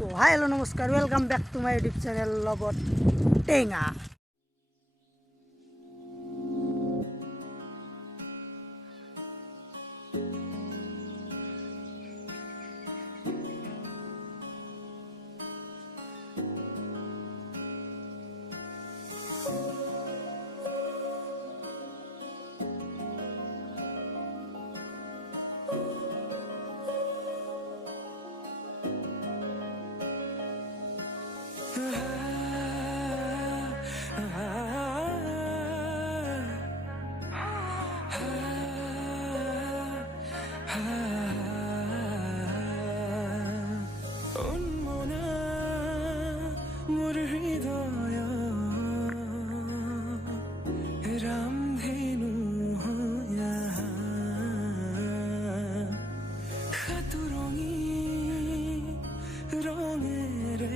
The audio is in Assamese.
তো হাই হেল্ল' নমস্কাৰ, welcome back to my YouTube channel লগত টেঙা। মোৰ হৃদয় ৰামধেনু হইয়া খাতু ৰঙে